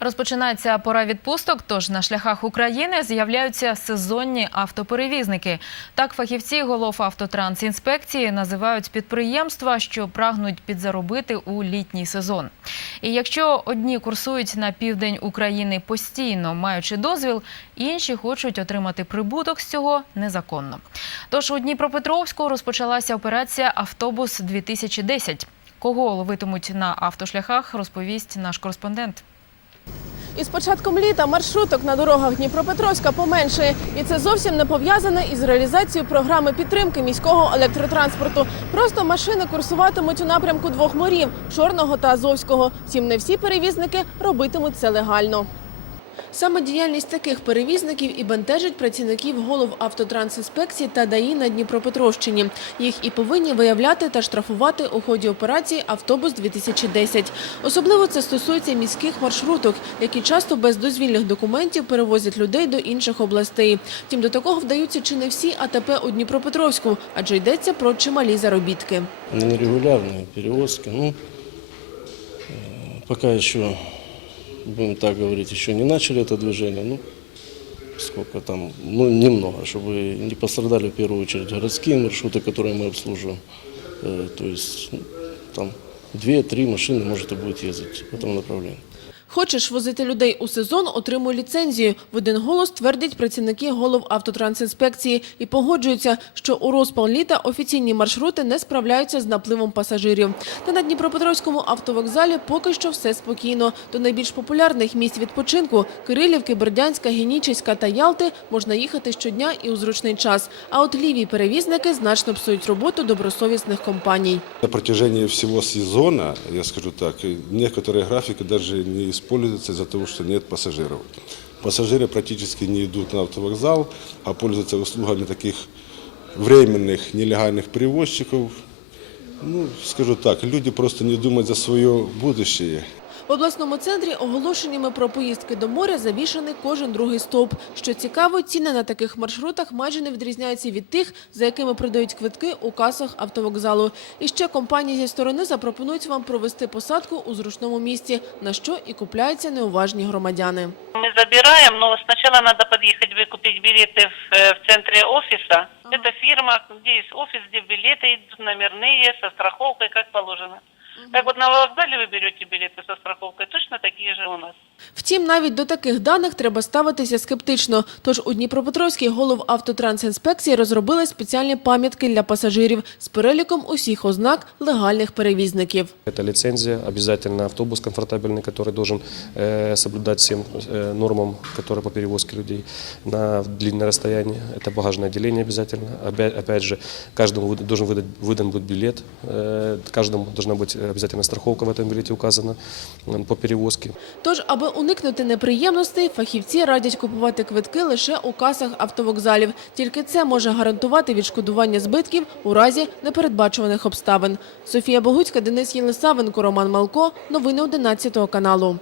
Розпочинається пора відпусток, тож на шляхах України з'являються сезонні автоперевізники. Так фахівці голов автотрансінспекції називають підприємства, що прагнуть підзаробити у літній сезон. І якщо одні курсують на південь України постійно, маючи дозвіл, інші хочуть отримати прибуток з цього незаконно. Тож у Дніпропетровську розпочалася операція Автобус 2010 Кого ловитимуть на автошляхах, розповість наш кореспондент. Із початком літа маршруток на дорогах Дніпропетровська поменшає, і це зовсім не пов'язане із реалізацією програми підтримки міського електротранспорту. Просто машини курсуватимуть у напрямку двох морів Чорного та Азовського. Втім, не всі перевізники робитимуть це легально. Саме діяльність таких перевізників і бентежить працівників голов автотрансінспекції та ДАІ на Дніпропетровщині. Їх і повинні виявляти та штрафувати у ході операції «Автобус 2010». Особливо це стосується міських маршруток, які часто без дозвільних документів перевозять людей до інших областей. Втім, до такого вдаються чи не всі АТП у Дніпропетровську, адже йдеться про чималі заробітки. Нерегулярные перевозки. Ну, э, пока еще, будем так говорить, еще не начали это движение. Ну, сколько там, ну, немного, чтобы не пострадали в первую очередь городские маршруты, которые мы обслуживаем. Э, То есть, ну, там, две-три машины, может, и будет ездить в этом направлении. Хочеш возити людей у сезон, отримуй ліцензію. В один голос твердять працівники голов автотрансінспекції і погоджуються, що у розпал літа офіційні маршрути не справляються з напливом пасажирів. Та на Дніпропетровському автовокзалі поки що все спокійно. До найбільш популярних місць відпочинку – Кирилівки, Бердянська, Генічеська та Ялти – можна їхати щодня і у зручний час. А от ліві перевізники значно псують роботу добросовісних компаній. На протяжении всего сезона, я скажу так, и некоторые графики даже не используются из-за того, что нет пассажиров. Пассажиры практически не идут на автовокзал, а пользуются услугами таких временных нелегальных перевозчиков. Ну, скажу так, люди просто не думают за свое будущее. В обласному центрі оголошеннями про поїздки до моря завішаний кожен другий стовп. Що цікаво, ціни на таких маршрутах майже не відрізняються від тих, за якими продають квитки у касах автовокзалу. І ще компанії зі сторони запропонують вам провести посадку у зручному місці, на що і купляються неуважні громадяни. Мы забираем, но сначала надо подъехать, выкупить билеты в, э, в центре офиса. Это фирма, где есть офис, где билеты идут номерные, со страховкой, как положено. Как вот на вокзале вы берете билеты со страховкой, точно такие же у нас. Втім, навіть до таких даних треба ставитися скептично. Тож у Дніпропетровській голов автотрансінспекції розробили спеціальні пам'ятки для пасажирів з переліком усіх ознак легальних перевізників. Это лицензия, обязательно автобус комфортабельный, который должен э, соблюдать всем э, нормам, которые по перевозке людей на длинное расстояние. Это багажное отделение обязательно. Опять, опять же, каждому выда- должен выдать, выдан быть билет, э, каждому должна быть обязательно страховка в этом билете указана э, по перевозке. Тож, аби уникнути неприємностей, фахівці радять купувати квитки лише у касах автовокзалів. Тільки це може гарантувати відшкодування збитків у разі непередбачуваних обставин. Софія Богуцька, Денис Єлисавенко, Роман Малко. Новини 11 каналу.